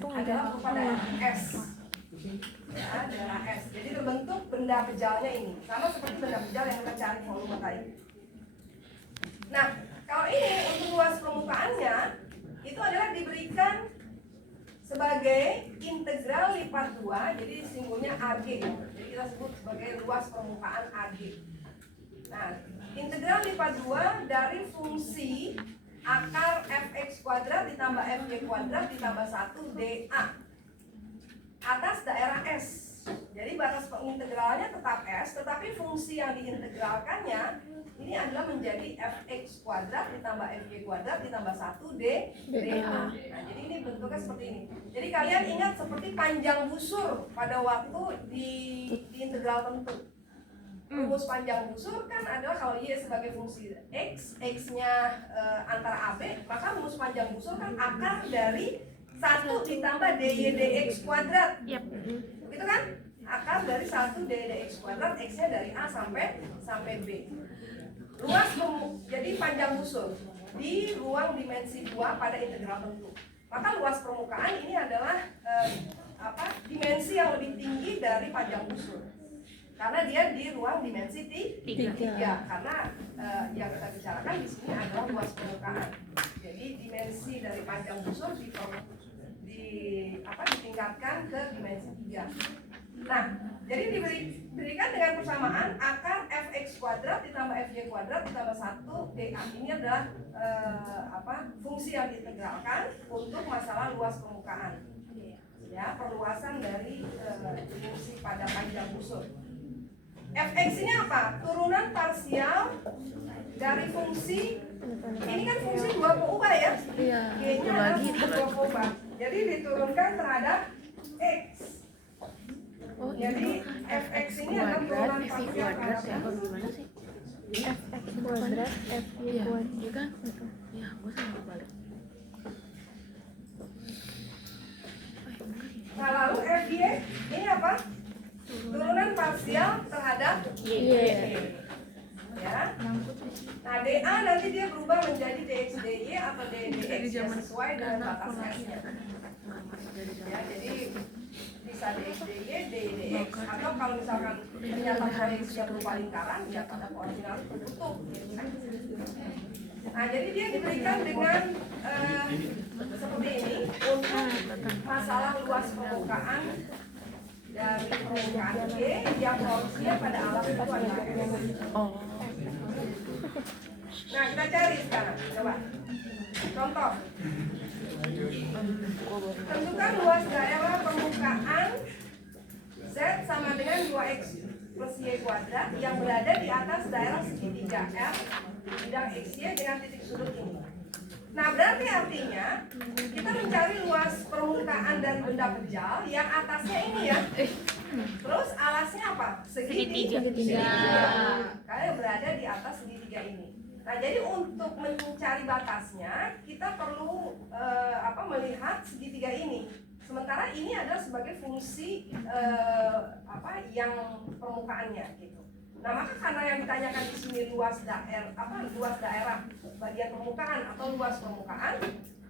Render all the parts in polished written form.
adalah berupa daerah S. Ya, daerah S. Jadi terbentuk benda pejalnya ini, sama seperti benda pejal yang kita cari volume tadi. Nah, kalau ini untuk luas permukaannya itu adalah diberikan sebagai integral lipat 2, jadi simbolnya AG. Jadi kita sebut sebagai luas permukaan AG. Nah, integral lipat 2 dari fungsi akar fx kuadrat ditambah fy kuadrat ditambah 1 dA atas daerah S. Jadi batas pengintegralnya tetap S, tetapi fungsi yang diintegralkannya ini adalah menjadi fx kuadrat ditambah fy kuadrat ditambah 1 dA. Nah, jadi ini bentuknya seperti ini. Jadi kalian ingat seperti panjang busur pada waktu di integral tentu. Rumus panjang busur kan adalah kalau Y sebagai fungsi X, X-nya antara AB, maka rumus panjang busur kan akar dari 1 ditambah DY dx kuadrat. Begitu kan? Akar dari 1 DY dx kuadrat, X-nya dari A sampai B. Jadi panjang busur di ruang dimensi 2 pada integral tentu. Maka luas permukaan ini adalah dimensi yang lebih tinggi dari panjang busur. Karena dia di ruang dimensi 3. Karena yang kita bicarakan di sini adalah luas permukaan. Jadi dimensi dari panjang busur ditingkatkan ke dimensi 3. Nah, jadi diberikan dengan persamaan akar fx kuadrat ditambah fy kuadrat ditambah 1 dA. Ini adalah fungsi yang diintegralkan untuk masalah luas permukaan. Ya, perluasan dari fungsi pada panjang busur. Fx ini apa? Turunan parsial dari fungsi, ini kan fungsi 2 pengubah ya? G-nya adalah fungsi 2 pengubah. Jadi diturunkan terhadap X. Jadi Fx ini adalah turunan parsial terhadap X. Fx kuadrat, fy kuadrat. Ya, gue sama balik. Nah, lalu Fy ini apa? Turunan parsial terhadap Y. Ya. Nah, dA nanti dia berubah menjadi dx dy atau dx ya, sesuai dengan batas S-nya. Ya, jadi bisa dx dy, dy dx, atau kalau misalkan ternyata proyeksinya berupa lingkaran, ya pada koordinat tertutup. Nah, jadi dia diberikan dengan seperti ini untuk masalah luas permukaan dari permukaan G yang porsinya pada alas itu adalah S. Nah, kita cari sekarang, coba. Contoh. Tentukan luas daerah permukaan Z sama dengan 2x plus Y kuadrat yang berada di atas daerah segitiga L bidang XY dengan titik sudut ini. Nah, berarti artinya kita mencari luas permukaan dari benda pejal yang atasnya ini ya. Terus alasnya apa? Segitiga. Kayak berada di atas segitiga ini. Nah, jadi untuk mencari batasnya kita perlu melihat segitiga ini. Sementara ini adalah sebagai fungsi yang permukaannya gitu. Nah, maka karena yang ditanyakan di sini luas daerah bagian permukaan atau luas permukaan,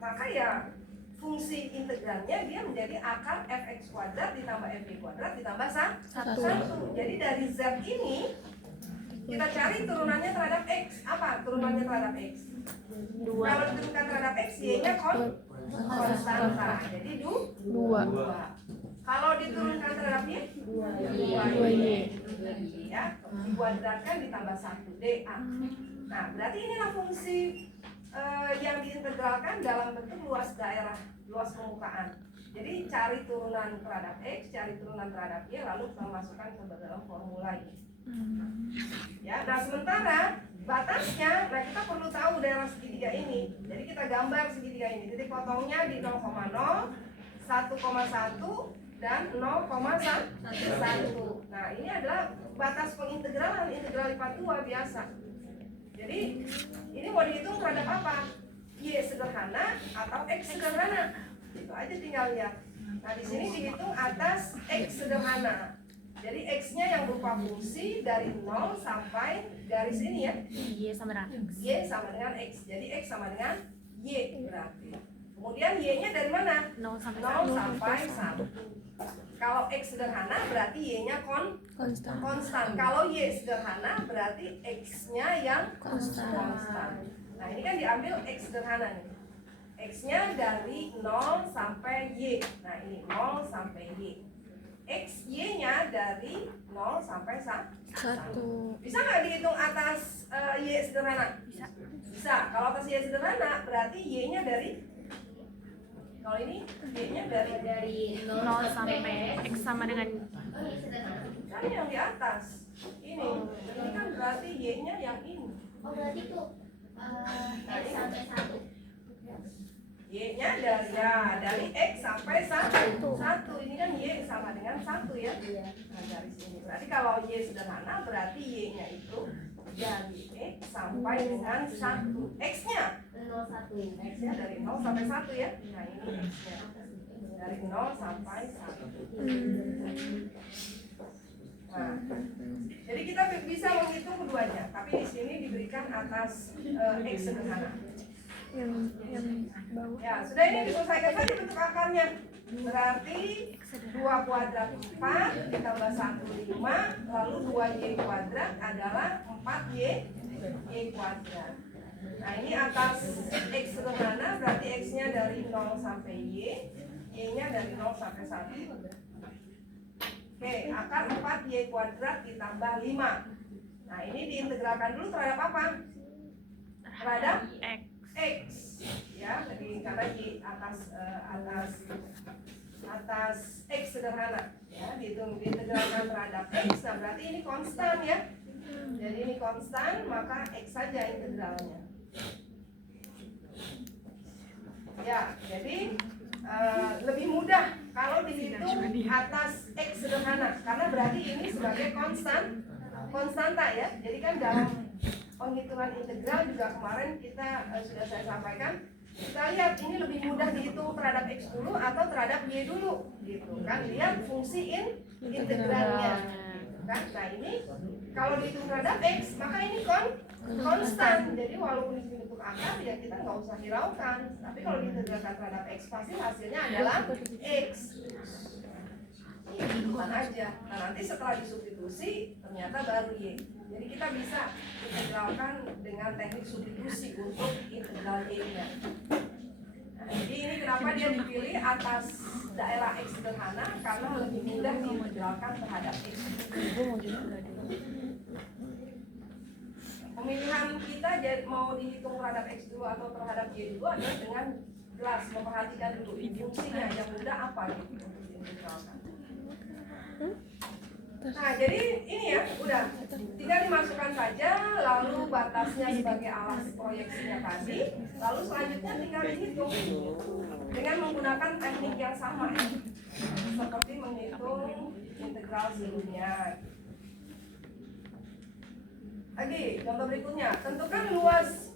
maka ya fungsi integralnya dia menjadi akar fx kuadrat ditambah fy kuadrat ditambah 1. Jadi dari z ini kita cari turunannya terhadap x. Apa turunannya terhadap x? 2. Kalau diturunkan terhadap x, y-nya konstanta. Jadi 2. Kalau diturunkan terhadap y, 2y. Ya, dikuadratkan ditambah 1 dA. Nah, berarti inilah fungsi yang diintegralkan dalam bentuk luas daerah, luas permukaan. Jadi cari turunan terhadap x, cari turunan terhadap y, lalu kita masukkan ke dalam formula ini. Ya, nah sementara batasnya, nah kita perlu tahu daerah segitiga ini. Jadi kita gambar segitiga ini. Titik potongnya di 0,0, 1,1 dan 0,1. Nah, ini adalah batas pengintegralan integral lipat 2 biasa. Jadi ini mau dihitung terhadap apa? Y sederhana atau X sederhana. Itu aja tinggal lihat. Nah, di sini dihitung atas X sederhana. Jadi X-nya yang berupa fungsi dari 0 sampai garis ini ya. Y sama dengan X. Y sama dengan X. Jadi X sama dengan Y berarti. Kemudian Y-nya dari mana? 0 sampai 0 1. sampai 1. Kalau X sederhana berarti Y-nya Konstan. konstan. Kalau Y sederhana berarti X-nya yang Konstan. Nah, ini kan diambil X sederhana nih. X-nya dari 0 sampai Y. Nah, ini 0 sampai Y. X, Y-nya dari 0 sampai 1. 1. Bisa nggak dihitung atas Y sederhana? Bisa. Bisa. Kalau atas Y sederhana berarti Y-nya dari, kalau ini Y-nya dari 0 sampai X sama dengan kan yang di atas. Ini kan berarti Y-nya yang ini. Oh berarti tuh X sampai 1. Y-nya dari X sampai 1. Ini kan Y sama dengan 1 ya. Nah, dari sini. Berarti kalau Y sederhana berarti Y-nya itu dari X sampai dengan 1. X-nya 01 ini. X-nya dari 0 sampai 1 ya. Nah, ini X-nya dari 0 sampai 1. Nah, jadi kita bisa menghitung keduanya, tapi di sini diberikan atas X sederhana. yang bawah. Ya, sudah, ini diselesaikan saja bentuk akarnya. Berarti 2 kuadrat 4 ditambah 1 5, lalu 2Y kuadrat adalah 4Y kuadrat. Nah, ini atas X sederhana berarti X-nya dari 0 sampai Y, Y-nya dari 0 sampai 1. Oke, akar 4Y kuadrat ditambah 5. Nah, ini diintegralkan dulu terhadap apa? Terhadap X. Ya, jadi karena Y atas X sederhana. Ya, diintegralkan terhadap X. Nah, berarti ini konstan ya. Jadi ini konstan, maka X saja integralnya. Ya, jadi lebih mudah kalau dihitung atas X sederhana, karena berarti ini sebagai konstanta ya. Jadi kan dalam penghitungan integral juga kemarin kita sudah saya sampaikan, kita lihat ini lebih mudah dihitung terhadap X dulu atau terhadap Y dulu gitu kan. Lihat fungsi integralnya kan. Nah, ini kalau dihitung terhadap X maka ini konstan. Jadi walaupun ini bentuk akar ya kita nggak usah hiraukan. Tapi kalau diintegralkan terhadap X pasti hasilnya adalah X. Ini bukan aja. Nah, nanti setelah disubstitusi ternyata baru Y. Jadi kita bisa integralkan dengan teknik substitusi untuk integral Y-nya. Nah, jadi ini kenapa dia dipilih atas daerah X sederhana, karena lebih mudah diintegralkan terhadap X. Pemilihan kita mau dihitung terhadap X dulu atau terhadap Y dulu adalah dengan jelas memperhatikan dulu fungsinya yang mudah apa gitu untuk diintegralkan. Nah, jadi ini ya, udah tinggal dimasukkan saja, lalu batasnya sebagai alas proyeksinya tadi, lalu selanjutnya tinggal dihitung dengan menggunakan teknik yang sama ya, seperti menghitung integral sebelumnya. Lagi, contoh berikutnya, tentukan luas